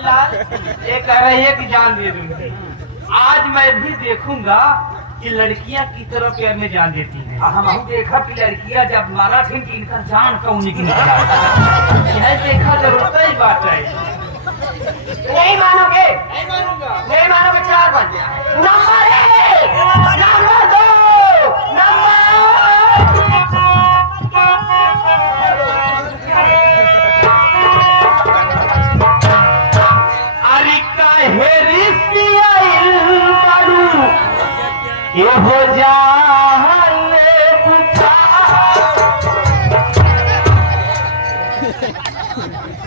लाल ये कह रही है कि जान दे दूंगी। आज मैं भी देखूंगा कि लड़कियां की तरफ प्यार में जान देती हैं। हम देखा कि लड़कियां जब मारा थे कि इनका जान कौन निकल यह देखा जरूरत ही बात है। नहीं मानोगे? नहीं मानूंगा। नहीं मानोगे? 4 बन गया। नंबर 1, नंबर 2, नंबर अरे काहे रिश्तियाइल बारू ये हो जाने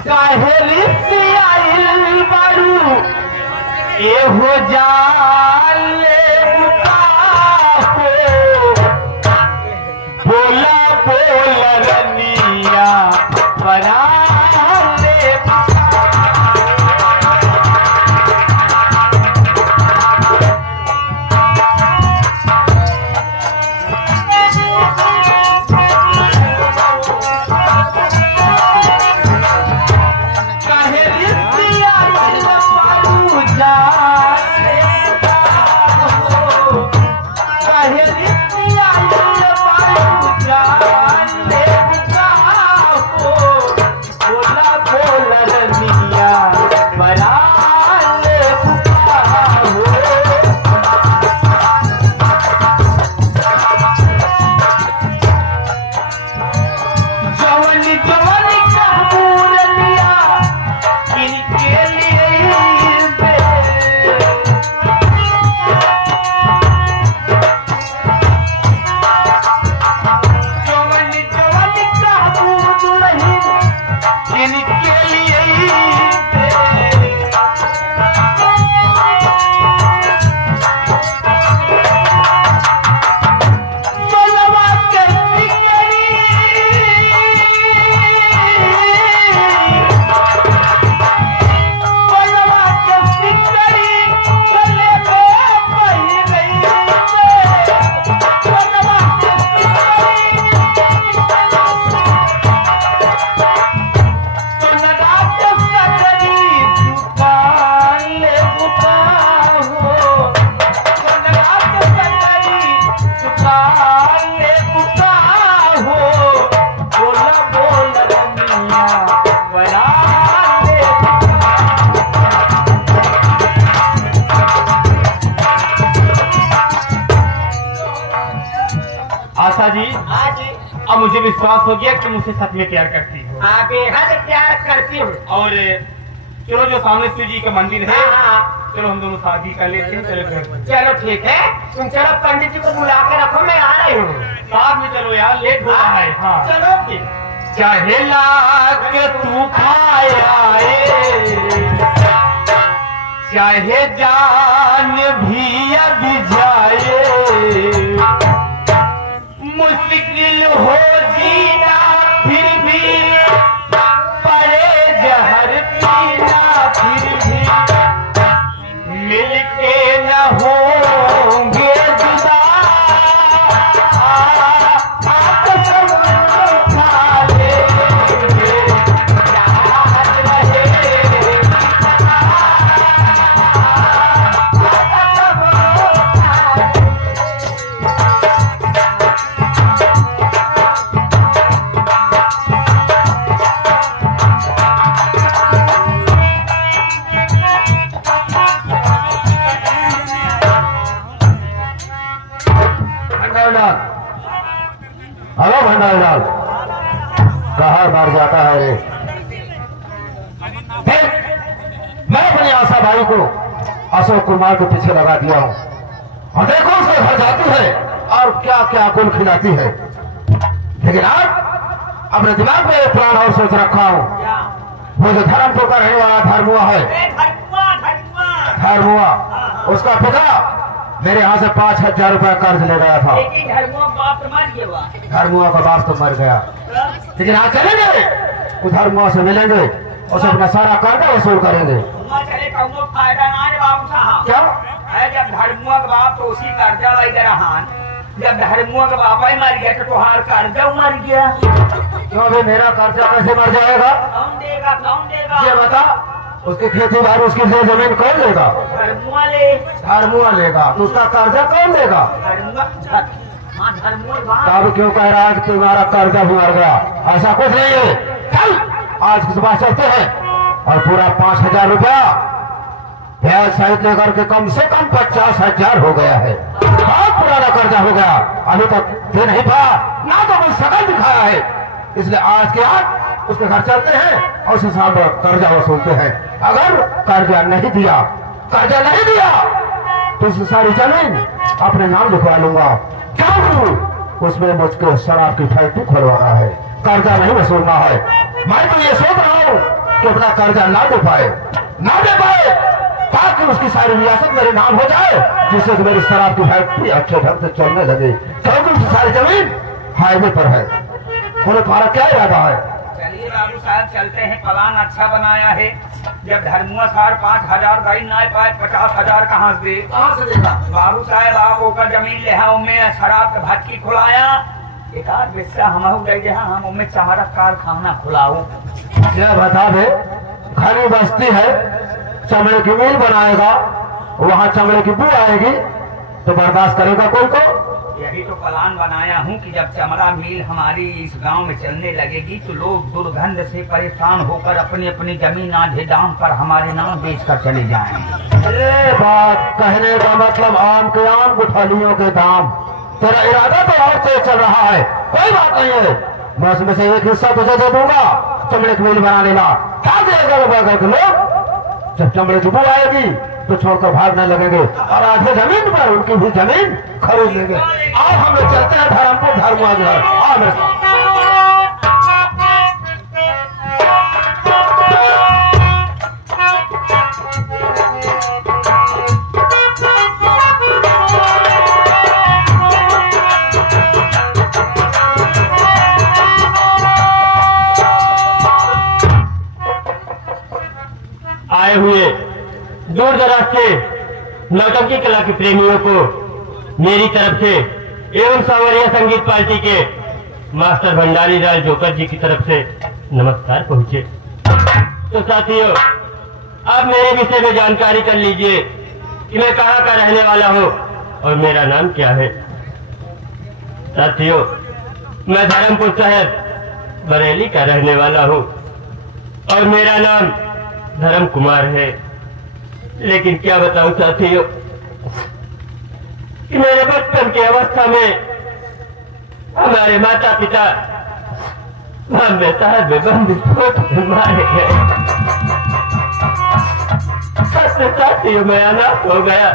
काहे रिश्तियाइल बारू ये हो जाने बोला बोला रनिया बना आशा जी। हाँ जी। अब मुझे विश्वास हो गया कि मुझसे सच में प्यार करती हो। हाँ बेहद प्यार करती हूँ। और चलो जो सामने शिव जी का मंदिर है, हाँ। चलो हम दोनों शादी कर लेते हैं। चलो ठीक है, तुम चलो पंडित जी को बुला के रखो, मैं आ रही हूँ। साथ में चलो यार, लेट हो रहा है। हाँ चलो फिर। चाहे लाख तू खाया चाहे जान भी अब जाए, मुश्किल हो जीना फिर भी पड़े जहर पीना फिर भी मिलके न होंगे जुदा। हेलो भंडारीलाल, कहाँ मार जाता है रे? मैं अपनी आशा भाई को अशोक कुमार के पीछे लगा दिया हूँ और देखो उसके घर जाती है और क्या क्या गुल खिलाती है। लेकिन आज अपने दिमाग में एक प्लान और सोच रखा हूँ। वो जो धर्मपुर का रहने वाला धर्मुआ है, धर्मुआ, उसका पिता मेरे यहाँ से 5000 रुपया कर्ज ले गया था। धर्मुआ का बाप तो मर गया, लेकिन आज चलेंगे वो धर्मुआ से मिलेंगे, उसे अपना सारा कर्जा वसूल करेंगे। क्या जब धर्मुआ का बाप तो उसी कर्जा जब धर्मुआ का बापा ही मर गया तो तुम्हारा कर्जा मर गया। क्यों? अभी मेरा कर्जा कैसे मर जाएगा? कौन देगा? ये बता, उसकी खेती बाड़ी उसकी जमीन कौन लेगा? धर्मुआ ले। धर्मुआ लेगा। तो उसका कर्जा कौन देगा? तब क्यों कह रहा है कि तुम्हारा कर्जा भी मर गया? ऐसा कुछ नहीं है। चल आज की सुबह चलते हैं और पूरा 5,000 रुपया ब्याज सहित लेकर के कम से कम 50,000 हो गया है। बहुत पुराना कर्जा हो गया, अभी तक दे नहीं पाया, ना तो कोई शकल दिखाया है। इसलिए आज के आज उसके घर चलते हैं और उसके सामने कर्जा वसूलते हैं। अगर कर्जा नहीं दिया तो उसकी सारी जमीन अपने नाम लिखवा लूंगा। क्यों? उसमें मुझको शराब की फैक्ट्री खुलवाना है, कर्जा नहीं वसूलना है। मैं तो ये सोच रहा हूँ कि अपना कर्जा ना दे पाए ताकि उसकी सारी रियासत मेरे नाम हो जाए, जिससे कि मेरी शराब की फैक्ट्री अच्छे ढंग से चलने लगे। क्योंकि उसकी सारी जमीन हाईवे पर है। बोले तुम्हारा क्या इरादा है? चलिए बाबू साहब चलते हैं, प्लान अच्छा बनाया है। जब धर्मुआ सार 5,000 गाड़ी ना पाए 50,000 कहाँ से देगा? बाबू साहब आप होकर जमीन ले में शराब के भट्टी खुलाया, एक आध हिस्सा हम गए जहाँ हम उनमें चारा कारखाना खुलाऊ। क्या बता दे, घनी बस्ती है, चमड़े की मिल बनाएगा, वहाँ चमड़े की बू आएगी तो बर्दाश्त करेगा कोई? तो यही तो प्लान बनाया हूँ कि जब चमड़ा मिल हमारी इस गांव में चलने लगेगी तो लोग दुर्गंध से परेशान होकर अपनी अपनी जमीन आधे दाम पर हमारे नाम बेचकर चले जाएंगे। अरे बात कहने का मतलब आम के आम, गुठलियों के दाम। तेरा इरादा तो और से चल रहा है, कोई बात नहीं है। मैं उसमें से एक हिस्सा तुझे दे दूंगा, चमड़े की मिल बना लेना। क्या देगा लोग? जब चमड़े की बू आएगी तो छोड़कर भागने लगेंगे और आधे जमीन पर उनकी भी जमीन खरीद लेंगे। आज हम लोग चलते हैं धर्मपुर धर्मुआ घर। आए हुए दूर दराज से नौटंकी कला के प्रेमियों को मेरी तरफ से एवं सांवरिया संगीत पार्टी के मास्टर भंडारी लाल जोकर जी की तरफ से नमस्कार पहुंचे। तो साथियों, अब मेरे विषय में जानकारी कर लीजिए कि मैं कहाँ का रहने वाला हूँ और मेरा नाम क्या है। साथियों, मैं धर्मपुर शहर बरेली का रहने वाला हूँ और मेरा नाम धर्म कुमार है। लेकिन क्या बताऊं साथियों कि मेरे बचपन की अवस्था में हमारे माता पिता साहब में बंद मारे गए। सबसे साथियों मैं अनाथ हो गया।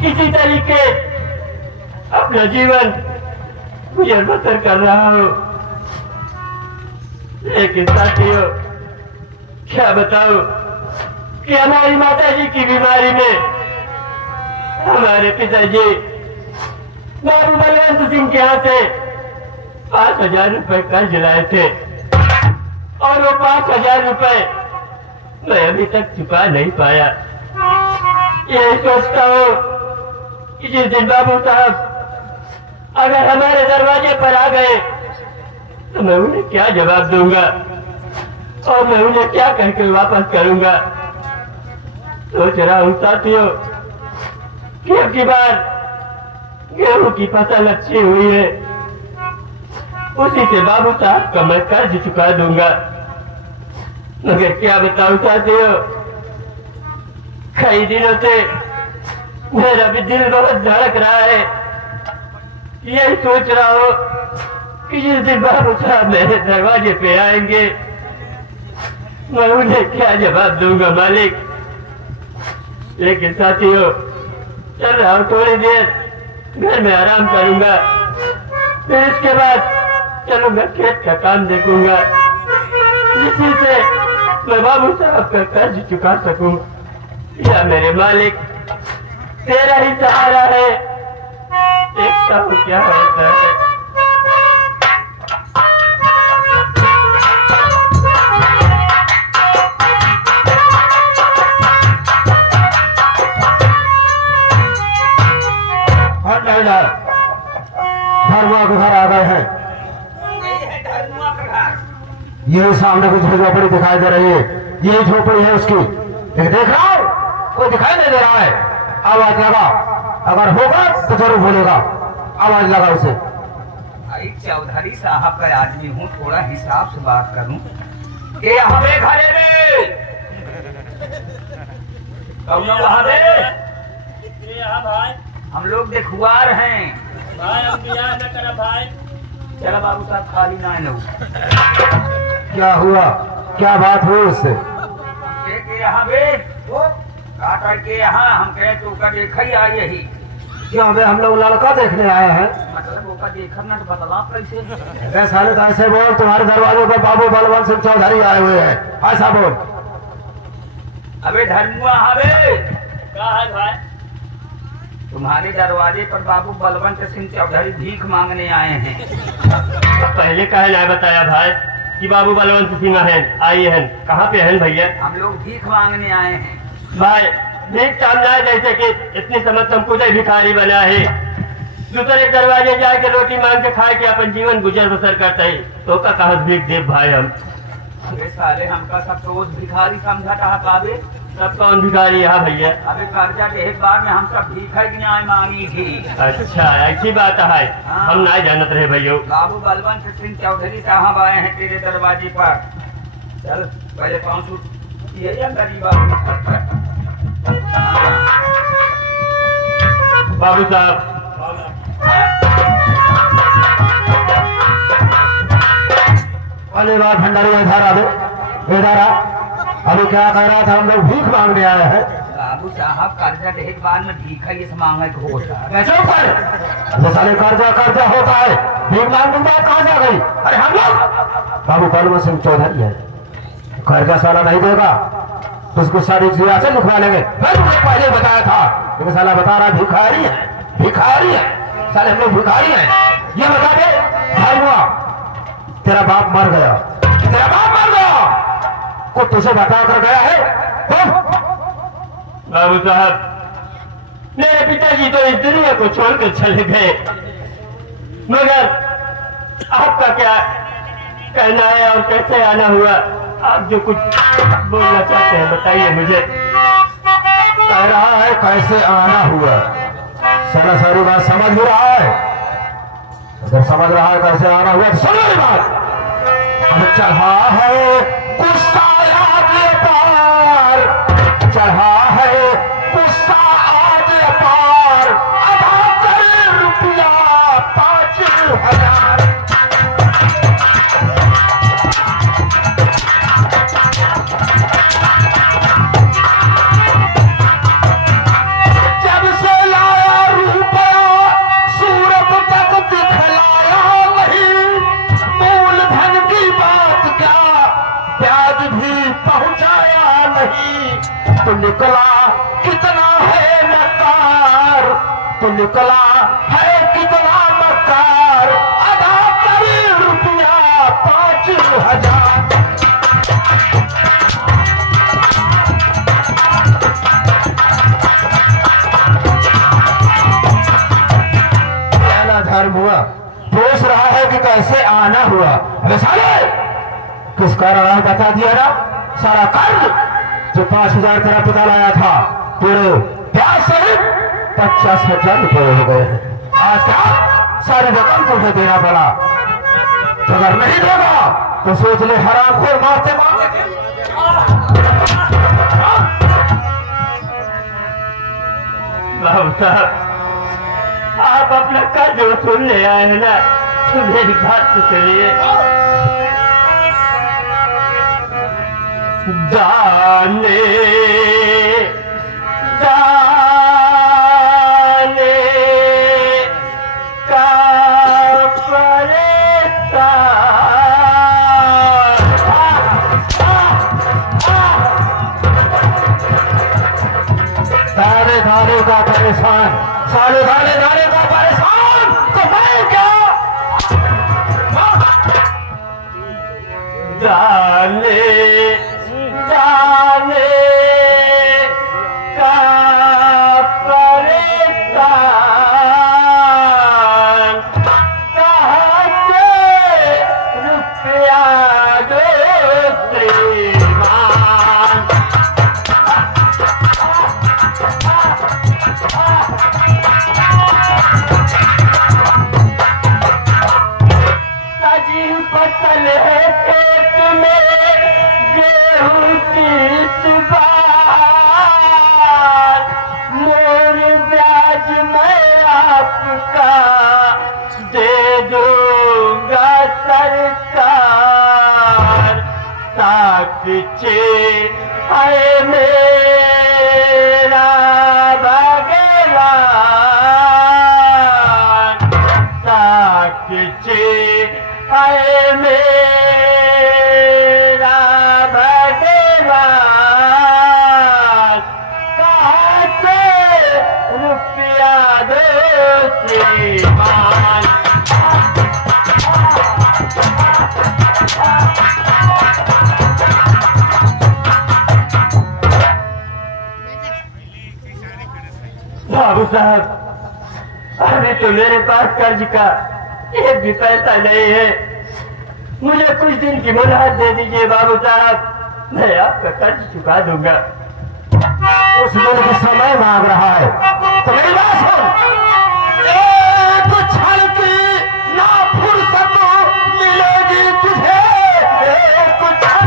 किसी तरीके अपना जीवन गुजर बसर कर रहा हूं। लेकिन साथियों क्या बताऊं कि हमारी माता जी की बीमारी में हमारे पिताजी बाबू बलवंत सिंह के यहाँ से 5,000 रुपए कर्ज लाए थे और वो 5,000 रुपए मैं अभी तक चुका नहीं पाया। यही सोचता हूँ कि जिस दिन बाबू साहब अगर हमारे दरवाजे पर आ गए तो मैं उन्हें क्या जवाब दूंगा और मैं उन्हें क्या कहकर वापस करूंगा। सोच रहा हूं साथियों कि अब की बार गेहूं की फसल अच्छी हुई है, उसी से बाबू साहब का मैं कर्ज चुका दूंगा। मगर क्या बताऊं साथियों, कई दिनों से मेरा भी दिल बहुत धड़क रहा है। यही सोच रहा हूं कि जिस दिन बाबू साहब मेरे दरवाजे पे आएंगे मैं उन्हें क्या जवाब दूंगा मालिक। लेकिन साथियों चल रहा हूं, थोड़ी देर घर में आराम करूंगा, फिर इसके बाद चलूंगा खेत का काम देखूंगा, जिससे से मैं बाबू साहब का कर्ज चुका सकूं। या मेरे मालिक तेरा ही सहारा है, देखता हूं क्या होता है। धर्मुआ के घर आ गए हैं। धर्मुआ का घर ये सामने कुछ झोपड़ी दिखाई दे रही है, यही झोपड़ी है उसकी। लेकिन देख रहा हूं कोई दिखाई नहीं दे रहा है। आवाज लगा, अगर होगा तो जरूर बोलेगा। आवाज लगा उसे। चौधरी साहब का आदमी हूँ, थोड़ा हिसाब से बात करूं। ये हमें घरे में वहाँ भाई हम लोग देखुआर हैं भाई, हम बियाह न करा भाई। चलो बाबू साहब खाली ना लो। क्या हुआ, क्या बात हुई उससे? यहाँ बे काट के यहाँ हम कहे तो का देखा ही आई यही। क्या हम लोग लड़का देखने आए हैं? मतलब वो का देखा ना तो बतला कैसे? साले कैसे बोल, तुम्हारे दरवाजे पर बाबू बलवंत सिंह चौधरी आए हुए हैं, ऐसा बोल। अबे धर्मुआ हवे क्या है भाई? तुम्हारे दरवाजे पर बाबू बलवंत सिंह चौधरी भीख मांगने आए हैं। पहले कहे ना बताया भाई कि बाबू बलवंत सिंह हैं, आइए हैं। कहाँ पे हैं भैया? हम लोग भीख मांगने आए हैं भाई। भीख चाहना है जैसे कि इतनी समझ तुमको जो भिखारी बना है, दूसरे दरवाजे जाके रोटी मांग के खा के अपन जीवन गुजर बसर करता है, तो का कहा भीख दे भाई हम? अबे साले हमका सब रोज भिखारी समझा कहा पाबे। सब कौन भिखारी है भैया? अबे कर्जा के एक बार में हम सब भीख है न्याय मांगी थी। अच्छा ऐसी बात है, हम ना जानत रहे भैया। बाबू बलवंत सिंह चौधरी साहब आए हैं तेरे दरवाजे पर। चल पहले 5 फुट ये गरीब बाबू साहब अरे बात भंडारी इधर आ दो, इधर आ। अभी क्या कह रहा था, हम लोग भीख मांगने आए हैं। बाबू साहब कर्जा के एक बार में भीख है ये मांगे को होता है। कैसे ऊपर वो साले कर्जा होता है, भीख मांगने की बात कहाँ जा गई? अरे हम लोग बाबू बलवंत सिंह चौधरी है, कर्जा साला नहीं देगा तो उसको सारी जिया से लिखवा लेंगे। मैं तुमने पहले बताया था, लेकिन साला बता रहा भिखारी है, भिखारी है। साले हम लोग भिखारी हैं। ये बता दे भाई, हुआ तेरा बाप मर गया, तेरा बाप मर गया, को तुझे बता कर गया है? बाबू साहब, मेरे पिताजी तो इस दुनिया को छोड़कर चले गए, मगर आपका क्या कहना है और कैसे आना हुआ? आप जो कुछ बोलना चाहते हैं बताइए मुझे। कह रहा है कैसे आना हुआ, सारा सारी बात समझ ही रहा है। अगर समझ रहा है कैसे आना हुआ तो सुनो मेरी बात। अब चढ़ा है गुस्सा आज पार, चढ़ा है गुस्सा आज पार, आधा करोड़ रुपया 5,000। जब से लाया रुपया सूरत तक दिखलाया नहीं, मूलधन की बात क्या ब्याज भी पहुंचाया नहीं। तो निकला कितना है मकार, तो निकला है कितना मकार, आधा करोड़ रुपया 5,000। धर्म हुआ, पूछ रहा है कि कैसे आना हुआ। अरे साले किस कारण बता दिया ना, सारा कर्ज जो 5,000 तेरा पिता लाया था, तेरे ब्याज सहित 50,000 रुपये हो गए हैं। आज क्या सारी रकम तुझे देना पड़ा, तो अगर नहीं देगा तो सोच ले हराम खोर मारते मारते। बाबू साहब, आप अपना कर्ज वसूल ले आए हैं ना, तो मेरी बात तो सुनिए। जाने जाने का दाने दाने का परेशान, साले दाने दाने का परेशान, तो मैं क्या? जाने जाने का परेशान, कहाँ से रुपया दो श्रीमान। साक्षी है मेरा भगवान, साक्षी है मेरा भगवान, कहाँ से रुपया दो श्रीमान। बाबू साहब, अभी तो मेरे पास कर्ज का एक भी पैसा नहीं है, मुझे कुछ दिन की मोहलत दे दीजिए बाबू साहब, मैं आपका कर्ज चुका दूंगा। उस दिन की समय मांग रहा है तो मेरी बात सुन, एक क्षण की ना फुर्सत मिलेगी तुझे, एक क्षण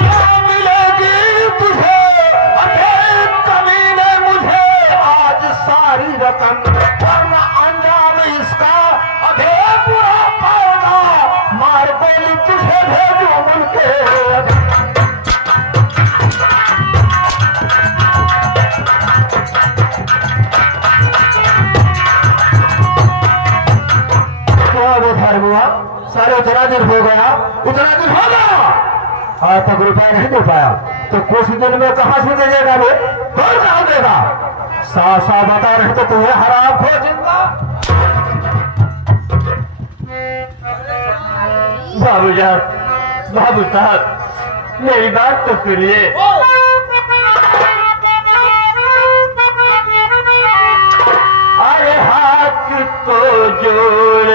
ना मिलेगी तुझे, अरे कमीने मुझे आज सारी रकम, वरना अंजाम इसका अधे पूरा पाएगा, मार गोली तुझे भेजू उनके। धर्मुआ सारे उतना दिन हो गया, उतना दिन हो गया, आज तक रुपया नहीं दे पाया, तो कुछ दिन में कहां से दे देगा वे, कौन कहां देगा? साफ साफ बता रहे तो तुम्हें हराम खो जिंदा। बाबू जान, बाबू साहब, मेरी बात तो सुनिए। अरे हाथ को जोड़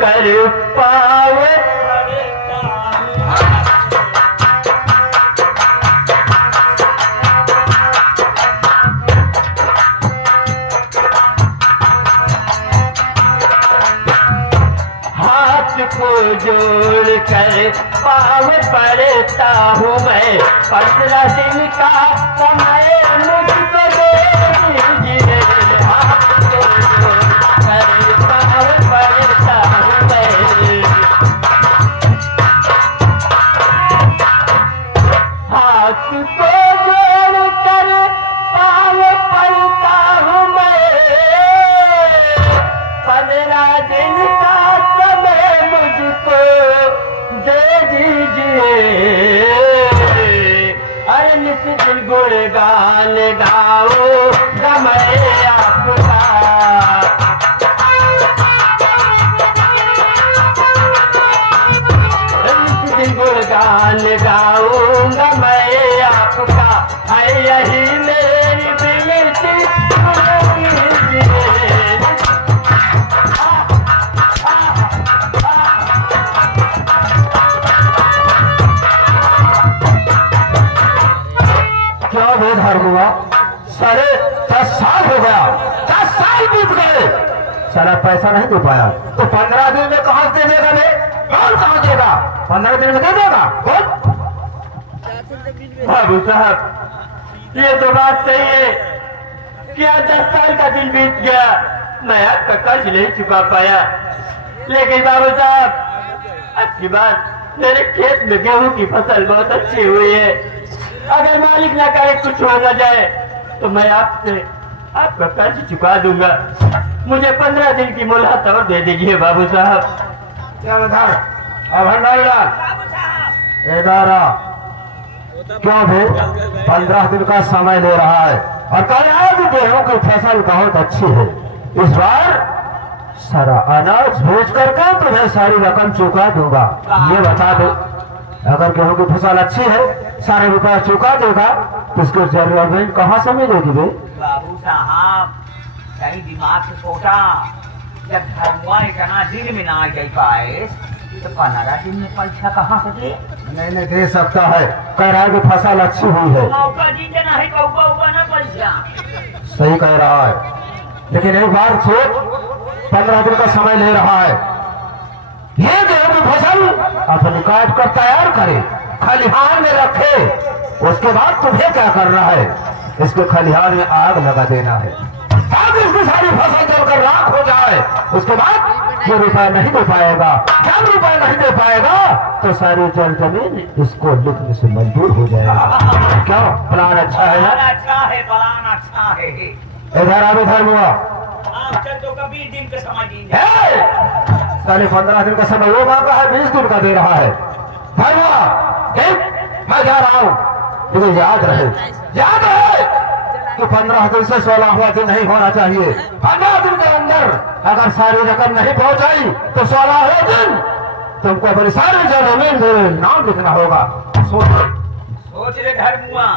कर पावे, हाथ को जोड़ कर पाव पड़ता हूँ मैं, 15 दिन का समय मुझको दे दीजिए, हाथ को जोड़ कर पाव पड़ता हूँ मैं, हाथ को जोड़ कर पाव पड़ता हूँ मैं, 15 दिन का समय मुझको दे दीजिए, अरे नित दिन गुणगान गाऊंगा मैं आपका, नित दिन गुणगान गाऊंगा मैं आपका, है यही मेरी विनती कीजिए। क्या बेधार हुआ? सारे 10 साल हो गया, 10 साल बीत गए, सारा पैसा नहीं दे पाया, तो 15 दिन में कहां से दे देगा बे? कौन कहां देगा? 15 दिन में दे देगा कौन? बाबू साहब, ये तो बात सही है कि आज 10 साल का दिन बीत गया, मैं आपका कर्ज नहीं चुका पाया, लेकिन बाबू साहब, अच्छी बात, मेरे खेत में गेहूं की फसल बहुत अच्छी हुई है, अगर मालिक ना करे कुछ हो न जाए तो मैं आपसे आपका कर्ज चुका दूंगा, मुझे 15 दिन की मोहलत और दे दीजिए बाबू साहब। क्या बेधार? अब भंडारी लाल एदारा क्यों भी 15 दिन का समय ले रहा है, और कल आज गेहूं की फसल बहुत अच्छी है, इस बार सारा अनाज बेच करके तुम्हें सारी रकम चुका दूंगा, ये बता दो, अगर गेहूं की फसल अच्छी है, सारे रुपया चुका देगा, तो उसको जरूरत कहाँ से मिलेगी बे? बाबू साहब, कहीं दिमाग से सोचा, जब धर्मुआ इतना दिन में ना जा पाए तो 15 दिन में पैसा कहाँ से दे? नहीं दे सकता है, कह रहा है कि फसल अच्छी हुई है, मौका दी देना है, कौवा उबा ना पैसा। सही कह रहा है, लेकिन एक बार सोच, 15 दिन का समय ले रहा है, ये गेहूं की फसल अपनी काट कर तैयार करे, खलिहान में रखे, उसके बाद तुम्हें क्या करना है, इसके खलिहान में आग लगा देना है, ताकि इसकी सारी फसल जलकर राख हो जाए, उसके बाद ये रुपया नहीं दे पाएगा। जब रुपया नहीं दे पाएगा तो सारी जल जमीन इसको लिखने से मजबूर हो जाएगा। क्यों? प्लान अच्छा है ना? अच्छा है, प्लान अच्छा है। इधर आ, इधर हुआ तो कभी दिन का समय देंगे। साढ़े 15 दिन का समय वो मांगा है, 20 दिन का दे रहा है। भरवा मैं जा रहा हूँ, मुझे याद रहे कि 15 दिन से 16वां दिन नहीं होना चाहिए। 15 दिन के अंदर अगर सारी रकम नहीं पहुंचाई तो 16वें दिन तुमको अपनी सारी जमीन नाम लिखना होगा। सोच रे घर मुआ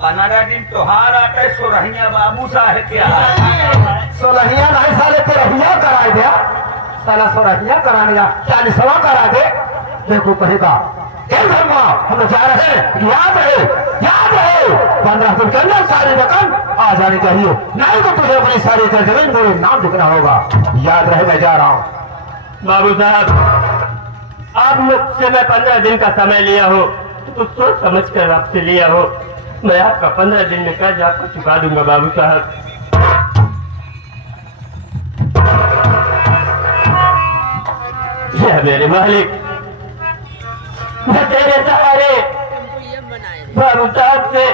15 दिन त्योहार आते सोरहिया बाबू साहब क्या सोलहिया नहीं साले तेरहिया करा दिया, साला सोरहिया करा दिया, 40वां करा दे। देखो कहेगा हम लोग जा रहे हैं, याद है 15 दिन के अंदर सारी रकम आ जानी चाहिए, नहीं तो तुझे अपनी सारी जमीन मेरे नाम लिखना होगा। याद रहे, मैं जा रहा हूँ। बाबू साहब, आप मुझसे मैं 15 दिन का समय लिया हो तो सोच समझ कर आपसे लिया हो। मैं आपका 15 दिन में कर्ज आपको चुका दूंगा बाबू साहब। या मेरे मालिक, मैं तेरे सहारे बाबू साहब से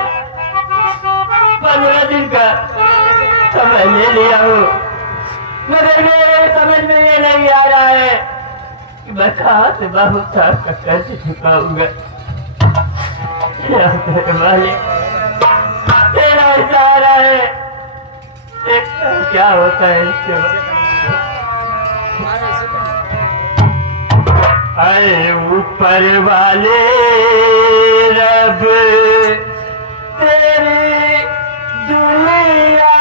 15 दिन का समय ले लिया हूँ, मगर मेरे समझ में ये नहीं आ रहा है कि मैं कहाँ से बाबू साहब का कर्ज चुकाऊंगा। मेरे मालिक, तेरा इशारा है, देखता हूँ क्या होता है इसके बाद। अरे ऊपर वाले रब तेरी दुनिया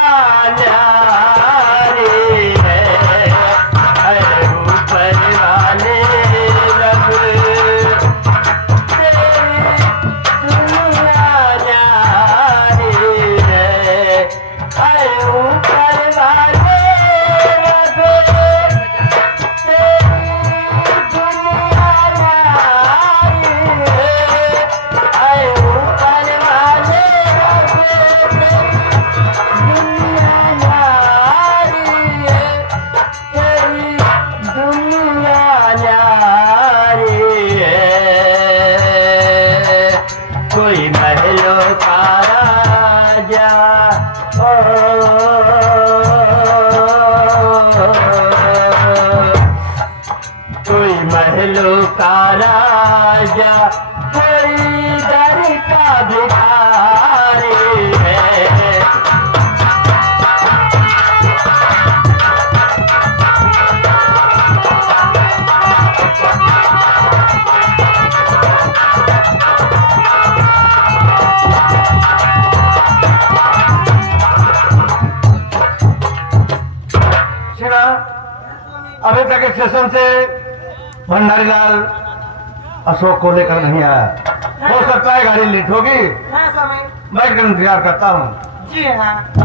न्यारी है। अरे ऊपर वाले रब तेरी दुनिया न्यारी है। अरे ऊपर वाले अभी तक स्टेशन से भंडारीलाल अशोक को लेकर नहीं आया। हो सकता है गाड़ी लेट होगी, मैं इंतजार करता हूँ। जी हाँ।